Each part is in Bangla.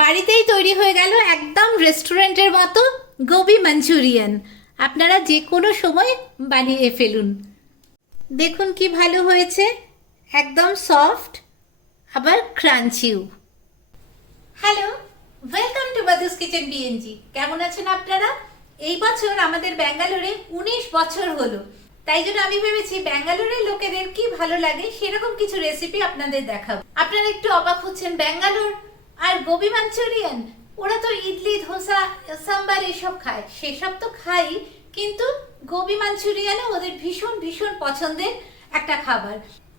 বাড়িতেই তৈরি হয়ে গেল একদম রেস্টুরেন্টের মতো গোবি মাঞ্চুরিয়ান। আপনারা যে কোনো সময় বানিয়ে ফেলুন। দেখুন কি ভালো হয়েছে, একদম সফট আবার ক্রাঞ্চিও। Hello, welcome to Madhu's kitchen BNG. কেমন আছেন আপনারা? এই বছর আমাদের ব্যাঙ্গালোরে 19 বছর হলো, তাই জন্য আমি ভেবেছি ব্যাঙ্গালোরের লোকেদের কি ভালো লাগে সেরকম কিছু রেসিপি আপনাদের দেখাবো। আপনারা একটু অবাক হচ্ছেন, ব্যাঙ্গালোর আর গোবি মাঞ্চুরিয়ান, ওরা তো ইডলি ধোসা সাম্বার এসব খায়, সেসব তো খাই, কিন্তু গোবি মাঞ্চুরিয়ানও ওদের ভীষণ ভীষণ পছন্দের একটা খাবার।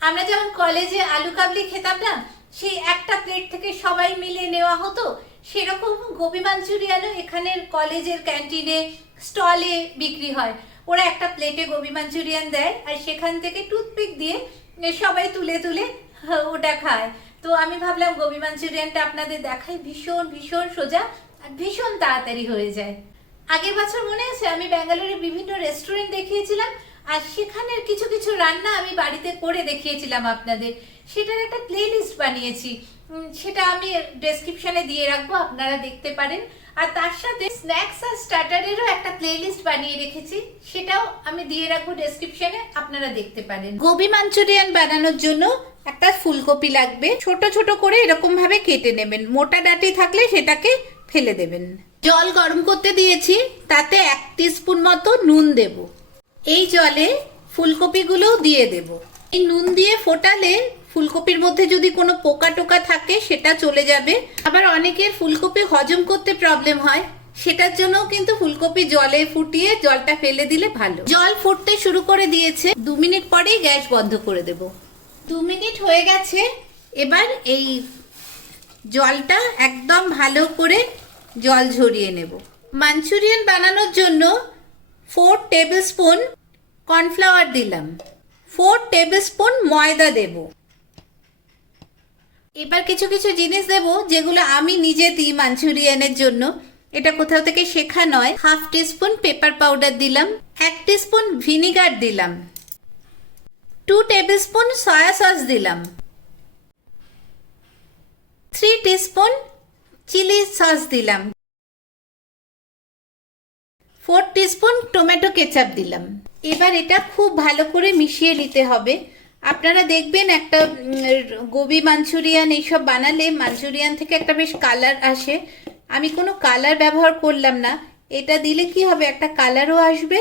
আমরা যেমন কলেজে আলু কাবলি খেতাম না, সেই একটা প্লেট থেকে সবাই মিলে নেওয়া হতো, সেরকম গোবি মাঞ্চুরিয়ানও এখানের কলেজের ক্যান্টিনে স্টলে বিক্রি হয়। ওরা একটা প্লেটে গোবি মাঞ্চুরিয়ান দেয় আর সেখান থেকে টুথপিক দিয়ে সবাই তুলে তুলে ওটা খায়। তো আমি ভাবলাম গোবি মাঞ্চুরিয়ানটা আপনাদের দেখাই, ভীষণ ভীষণ সোজা আর ভীষণ তাড়াতাড়ি হয়ে যায়। আগের বছর মনে আছে আমি ব্যাঙ্গালোরে বিভিন্ন রেস্টুরেন্ট দেখিয়েছিলাম, আর সেখানের কিছু কিছু রান্না আমি বাড়িতে করে দেখিয়েছিলাম আপনাদের। সেটার একটা প্লে লিস্ট বানিয়েছি, সেটা আমি ডেসক্রিপশনে দিয়ে রাখবো, আপনারা দেখতে পারেন। আর তার সাথে স্ন্যাক্স আর স্টার্টারেরও একটা প্লে লিস্ট বানিয়ে রেখেছি, সেটাও আমি দিয়ে রাখবো ডেসক্রিপশনে, আপনারা দেখতে পারেন। গোবি মাঞ্চুরিয়ান বানানোর জন্য একটা ফুলকপি লাগবে, ছোট ছোট করে এরকম ভাবে কেটে নেবেন, মোটা ডাঁটি থাকলে সেটাকে ফেলে দেবেন। জল গরম করতে দিয়েছি, তাতে 1 টিস্পুন মতো নুন দেব। এই জলে ফুলকপিগুলোও দিয়ে দেব। এই নুন দিয়ে ফোটালে ফুলকপির মধ্যে যদি কোনো পোকা টোকা থাকে সেটা চলে যাবে। আবার অনেকের ফুলকপি হজম করতে প্রবলেম হয়, সেটার জন্য কিন্তু ফুলকপি জলে ফুটিয়ে জলটা ফেলে দিলে ভালো। জল ফুটতে শুরু করে দিয়েছে, 2 মিনিট পরেই গ্যাস বন্ধ করে দেব। 2 মিনিট হয়ে গেছে। এবার এই জলটা একদম ভালো করে জল ঝরিয়ে নেব। মাঞ্চুরিয়ান বানানোর জন্য 4 টেবিল স্পুন কর্নফ্লাওয়ার দিলাম, 4 টেবিল স্পুন ময়দা দেব। এবার কিছু কিছু জিনিস দেব যেগুলো আমি নিজে দিই মাঞ্চুরিয়ানের জন্য, এটা কোথাও থেকে শেখা নয়। 1/2 টিস্পুন পেপার পাউডার দিলাম, 1 টিস্পুন ভিনিগার দিলাম, 2 টেবিল স্পুন সয়া সস দিলাম, 3 টিস্পুন চিলি সস দিলাম, 4 টিস্পুন টমেটো কেচাপ দিলাম। এবার এটা খুব ভালো করে মিশিয়ে নিতে হবে। আপনারা দেখবেন একটা গোবি মাঞ্চুরিয়ান এইসব বানালে মাঞ্চুরিয়ান থেকে একটা বেশ কালার আসে। আমি কোনো কালার ব্যবহার করলাম না, এটা দিলে কি হবে, একটা কালারও আসবে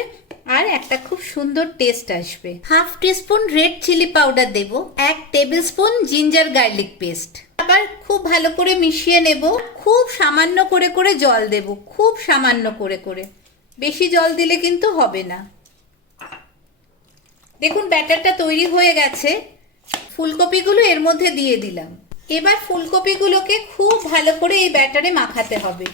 আর একটা খুব সুন্দর টেস্ট আসবে। 1/2 টিস্পুন রেড চিলি পাউডার দেব, 1 tablespoon ginger garlic paste. আবার খুব ভালো করে মিশিয়ে নেব। খুব সামান্য করে করে জল দেব, খুব সামান্য করে করে, বেশি জল দিলে কিন্তু হবে না। দেখুন ব্যাটারটা তৈরি হয়ে গেছে। ফুলকপিগুলো এর মধ্যে দিয়ে দিলাম। এবার ফুলকপিগুলোকে খুব ভালো করে এই ব্যাটারে মাখাতে হবে।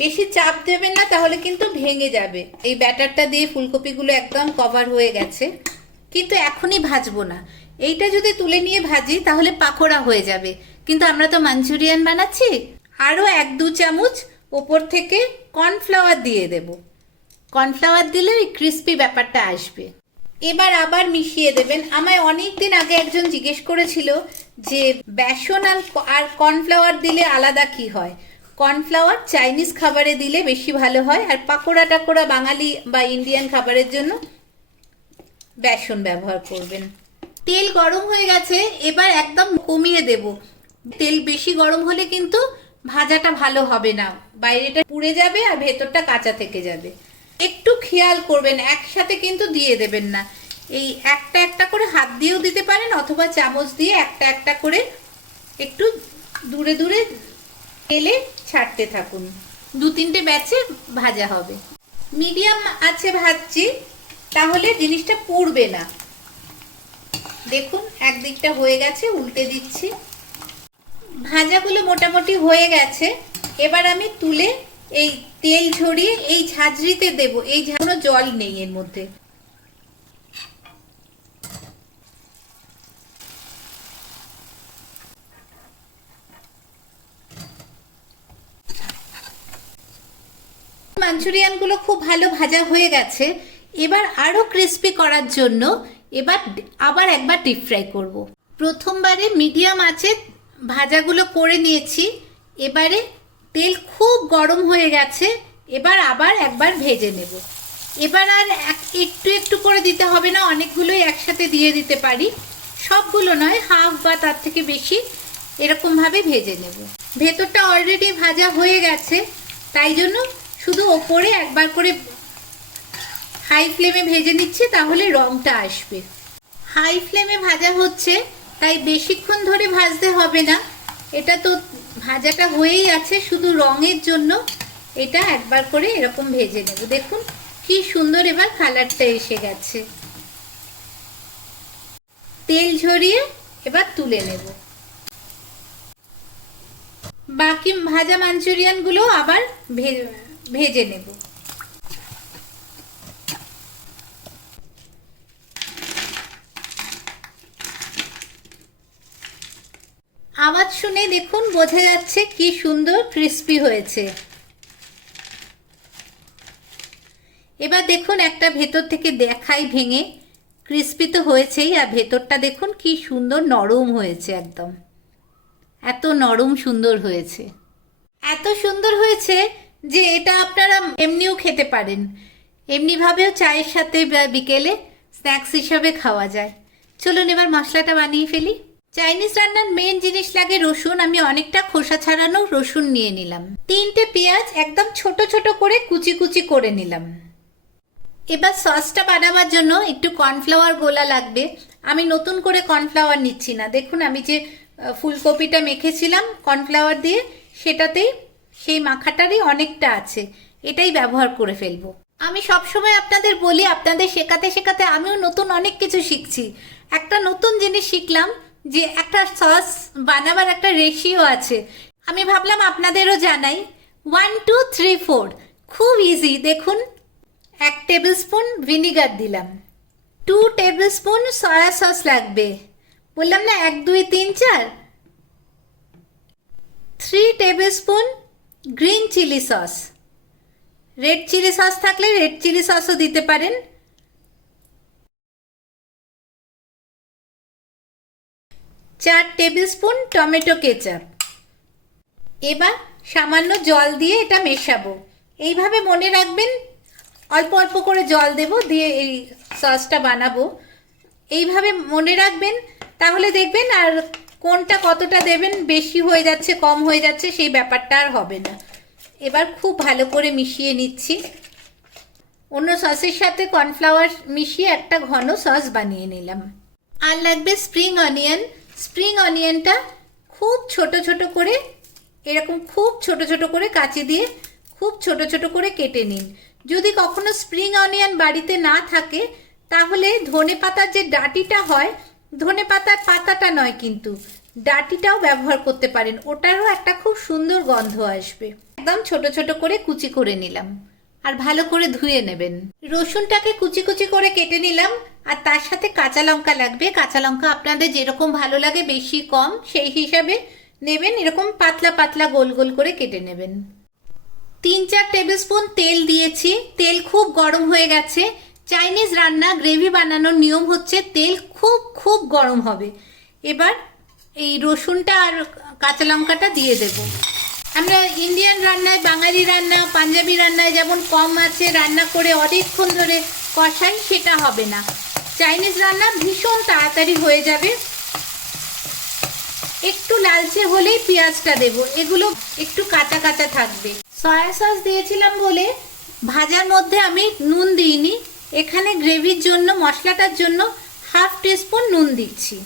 বেশি চাপ দেবেন না, তাহলে কিন্তু ভেঙে যাবে। এই ব্যাটারটা দিয়ে ফুলকপিগুলো একদম কভার হয়ে গেছে, কিন্তু এখনই ভাজবো না। এইটা যদি তুলে নিয়ে ভাজি তাহলে পাকোড়া হয়ে যাবে, কিন্তু আমরা তো মাঞ্চুরিয়ান বানাচ্ছি। আরও 1-2 চামচ ওপর থেকে কর্নফ্লাওয়ার দিয়ে দেব। কর্নফ্লাওয়ার দিলে ওই ক্রিস্পি ব্যাপারটা আসবে। এবার আবার মিশিয়ে দেবেন। আমায় অনেক দিন আগে একজন জিজ্ঞেস করেছিল যে বেসন আর কর্নফ্লাওয়ার দিলে আলাদা কি হয়। কর্নফ্লাওয়ার চাইনিজ খাবারে দিলে বেশি ভালো হয়, আর পাকোড়া টাকোড়া বাঙালি বা ইন্ডিয়ান খাবারের জন্য বেসন ব্যবহার করবেন। তেল গরম হয়ে গেছে, এবার একদম কমিয়ে দেব। তেল বেশি গরম হলে কিন্তু ভাজাটা ভালো হবে না, বাইরেটা পুড়ে যাবে আর ভেতরটা কাঁচা থেকে যাবে। একটু খেয়াল করবেন, একসাথে কিন্তু দিয়ে দেবেন না। এই একটা একটা করে হাত দিয়েও দিতে পারেন, অথবা চামচ দিয়ে একটা একটা করে একটু দূরে দূরে তেলে ছাড়তে থাকুন। 2-3টে ব্যাচে ভাজা হবে। মিডিয়াম আছে ভাজছি, তাহলে জিনিসটা পুড়বে না। দেখুন একদিকটা হয়ে গেছে, উল্টে দিচ্ছি। ভাজাগুলো মোটামুটি হয়ে গেছে। এবার আমি তুলে এই তেল ঝরিয়ে এই ঝাঁঝরিতে দেব। এই কোনো জল নেই এর মধ্যে। মাঞ্চুরিয়ানগুলো খুব ভালো ভাজা হয়ে গেছে। এবার আরো ক্রিস্পি করার জন্য এবার আবার একবার ডিপ ফ্রাই করব। প্রথমবারে মিডিয়াম আছে ভাজাগুলো করে নিয়েছি। এবারে তেল খুব গরম হয়ে গেছে, এবার আবার একবার ভেজে নেব। এবার আর একটু একটু করে দিতে হবে না, অনেকগুলোই একসাথে দিয়ে দিতে পারি, সবগুলো নয়, হাফ বা তার থেকে বেশি এরকমভাবে ভেজে নেব। ভেতরটা অলরেডি ভাজা হয়ে গেছে, তাই জন্য শুধু ওপরে একবার করে হাই ফ্লেমে ভেজে নিচ্ছি, তাহলে রঙটা আসবে। হাই ফ্লেমে ভাজা হচ্ছে, তাই বেশিক্ষণ ধরে ভাজতে হবে না, এটা তো ভাজাটা হয়েই আছে, শুধু রঙের জন্য এটা একবার করে এরকম ভেজে নেব। দেখুন কি সুন্দর এবার কালারটা এসে গেছে। তেল ঝরিয়ে এবার তুলে নেব। বাকি ভাজা মাঞ্চুরিয়ানগুলো আবার ভেজে নেব। আওয়াজ শুনে দেখুন বোঝা যাচ্ছে কি সুন্দর ক্রিস্পি হয়েছে। এবার দেখুন একটা ভেতর থেকে দেখাই ভেঙে, ক্রিস্পি তো হয়েছেই, আর ভেতরটা দেখুন কি সুন্দর নরম হয়েছে, একদম এত নরম সুন্দর হয়েছে, এত সুন্দর হয়েছে যে এটা আপনারা এমনিও খেতে পারেন, এমনিভাবেও চায়ের সাথে বিকেলে স্ন্যাক্স হিসাবে খাওয়া যায়। চলুন এবার মশলাটা বানিয়ে ফেলি। চাইনিজ রান্নার মেন জিনিস লাগে রসুন। আমি অনেকটা খোসা ছাড়ানো রসুন নিয়ে নিলাম। 3টে পেঁয়াজ একদম ছোট ছোট করে কুচি কুচি করে নিলাম। এবার সসটা বানাবার জন্য একটু কর্নফ্লাওয়ার গোলা লাগবে। আমি নতুন করে কর্নফ্লাওয়ার নিচ্ছি না, দেখুন আমি যে ফুলকপিটা মেখেছিলাম কর্নফ্লাওয়ার দিয়ে, সেটাতেই সেই মাখাটারই অনেকটা আছে, এটাই ব্যবহার করে ফেলবো। আমি সবসময় আপনাদের বলি, আপনাদের শেখাতে শেখাতে আমিও নতুন অনেক কিছু শিখছি। একটা নতুন জিনিস শিখলাম যে একটা সস বানাবার একটা রেশিও আছে, আমি ভাবলাম আপনাদেরও জানাই। 1 2 3 4, খুব ইজি। দেখুন 1 টেবিল স্পুন ভিনিগার দিলাম, 2 টেবিল স্পুন সয়া সস লাগবে, বললাম না 1 2 3 4, 3 tablespoon green chilli sauce, red chilli sauce থাকলে রেড চিলি সসও দিতে পারেন, 4 টেবিল স্পুন টমেটো কেচাপ। এবার সামান্য জল দিয়ে এটা মেশাবো। এইভাবে মনে রাখবেন, অল্প অল্প করে জল দেব, দিয়ে এই সসটা বানাবো, এইভাবে মনে রাখবেন, তাহলে দেখবেন আর কোনটা কতটা দেবেন, বেশি হয়ে যাচ্ছে কম হয়ে যাচ্ছে সেই ব্যাপারটা আর হবে না। এবার খুব ভালো করে মিশিয়ে নিচ্ছি। অন্য সসের সাথে কর্নফ্লাওয়ার মিশিয়ে একটা ঘন সস বানিয়ে নিলাম। আর লাগবে স্প্রিং অনিয়ন। স্প্রিং অনিয়নটা খুব ছোট ছোট করে, এরকম খুব ছোট ছোট করে কাঁচি দিয়ে খুব ছোট ছোট করে কেটে নিন। যদি কখনো স্প্রিং অনিয়ন বাড়িতে না থাকে, তাহলে ধনে পাতার যে ডাঁটিটা হয়, ধনে পাতার পাতাটা নয় কিন্তু ডাঁটিটাও ব্যবহার করতে পারেন, ওটারও একটা খুব সুন্দর গন্ধ আসবে। একদম ছোট ছোট করে কুচি করে নিলাম, আর ভালো করে ধুয়ে নেবেন। রসুনটাকে কুচি কুচি করে কেটে নিলাম, আর তার সাথে কাঁচা লঙ্কা লাগবে। কাঁচা লঙ্কা আপনাদের যেরকম ভালো লাগে, বেশি কম সেই হিসাবে নেবেন, এরকম পাতলা পাতলা গোল গোল করে কেটে নেবেন। 3 4 টেবিল স্পুন তেল দিয়েছি, তেল খুব গরম হয়ে গেছে। চাইনিজ রান্না গ্রেভি বানানোর নিয়ম হচ্ছে তেল খুব খুব গরম হবে। এবার এই রসুনটা আর কাঁচা লঙ্কাটা দিয়ে দেব। আমরা ইন্ডিয়ান রান্নায়, বাঙালি রান্না, পাঞ্জাবি রান্নায় যেমন কম আছে রান্না করে অনেকক্ষণ ধরে কষাই, সেটা হবে না। চাইনিজ রান্না ভীষণ তাড়াতাড়ি হয়ে যাবে। একটু লালচে হলেই পেঁয়াজটা দেব, এগুলো একটু কাঁচা কাঁচা থাকবে। সয়া সস দিয়েছিলাম বলে ভাজার মধ্যে আমি নুন দিইনি, এখানে গ্রেভির জন্য, মশলাটার জন্য হাফ টিস্পুন নুন দিচ্ছি।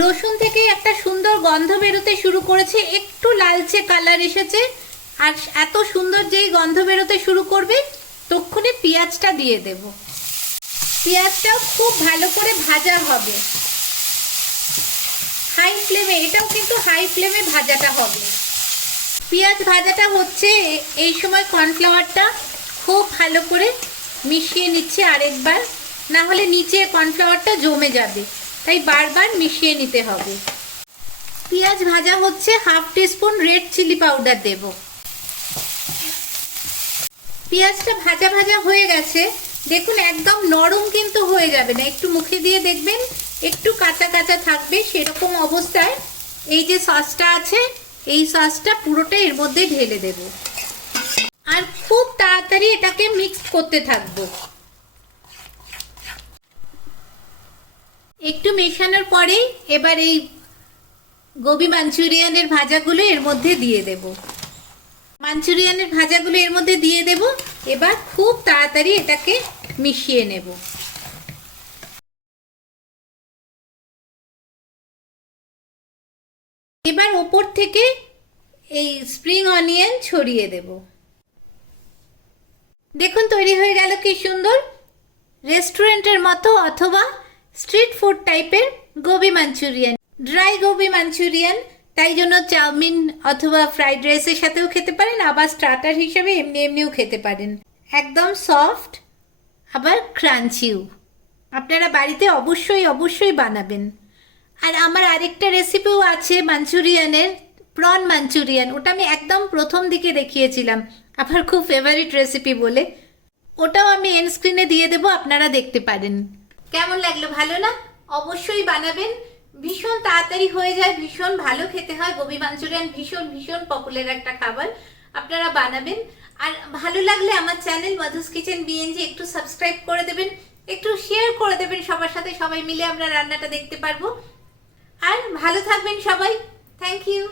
রসুন থেকে একটা সুন্দর গন্ধ বেরোতে শুরু করেছে, একটু লালচে কালার এসেছে, আর এত সুন্দর যেই গন্ধ বেরোতে শুরু করবে তক্ষুনি পেঁয়াজটা দিয়ে দেব। পেঁয়াজটাও খুব ভালো করে ভাজা হবে হাই ফ্লেমে, এটাও কিন্তু হাই ফ্লেমে ভাজাটা হবে। পেঁয়াজ ভাজাটা হচ্ছে, এই সময় কর্নফ্লাওয়ারটা খুব ভালো করে মিশিয়ে নিচ্ছে আরেকবার, না হলে নিচে কর্নফ্লাওয়ারটা জমে যাবে, তাই বারবার মিশিয়ে নিতে হবে। পেঁয়াজ ভাজা হচ্ছে, half teaspoon red chilli powder দেব। পেঁয়াজটা ভাজা ভাজা হয়ে গেছে, দেখুন একদম নরম কিন্তু হয়ে যাবে না, একটু মুখে দিয়ে দেখবেন একটু কাঁচা কাঁচা থাকবে, সেরকম অবস্থায় এই যে সসটা আছে এই সসটা পুরোটা এর মধ্যে ঢেলে দেব আর খুব তাড়াতাড়ি এটাকে মিক্স করতে থাকবো। একটু মেশানোর পরেই এবার এই গোবি মাঞ্চুরিয়ানের ভাজাগুলো এর মধ্যে দিয়ে দেব। মাঞ্চুরিয়ানের ভাজাগুলো এর মধ্যে দিয়ে দেব। এবার খুব তাড়াতাড়ি এটাকে মিশিয়ে নেব। এবার ওপর থেকে এই স্প্রিং অনিয়ন ছড়িয়ে দেব। দেখুন তৈরি হয়ে গেল কি সুন্দর রেস্টুরেন্টের মতো অথবা স্ট্রিট ফুড টাইপের Gobi Manchurian, dry Gobi Manchurian. তাই জন্য চাউমিন অথবা ফ্রাইড রাইসের সাথেও খেতে পারেন, আবার স্টার্টার হিসেবে এমনি এমনিও খেতে পারেন। একদম সফট আবার ক্রাঞ্চিও। আপনারা বাড়িতে অবশ্যই অবশ্যই বানাবেন। আর আমার আরেকটা রেসিপিও আছে মাঞ্চুরিয়ানের, প্রন মাঞ্চুরিয়ান। ওটা আমি একদম প্রথম দিকে দেখিয়েছিলাম, আমার খুব ফেভারিট রেসিপি বলে। ওটাও আমি এন্ড স্ক্রিনে দিয়ে দেবো, আপনারা দেখতে পারেন। কেমন লাগলো? ভালো না? অবশ্যই বানাবেন। ভীষণ তাড়াতাড়ি হয়ে যায়, ভীষণ ভালো খেতে হয়। গোবি মাঞ্চুরিয়ান ভীষণ ভীষণ পপুলার একটা খাবার, আপনারা বানাবেন। আর ভালো লাগলে আমার চ্যানেল মাধুস কিচেন বিএনজি একটু সাবস্ক্রাইব করে দেবেন, একটু শেয়ার করে দেবেন সবার সাথে, সবাই মিলে আমরা রান্নাটা দেখতে পারবো। আর ভালো থাকবেন সবাই। Thank you.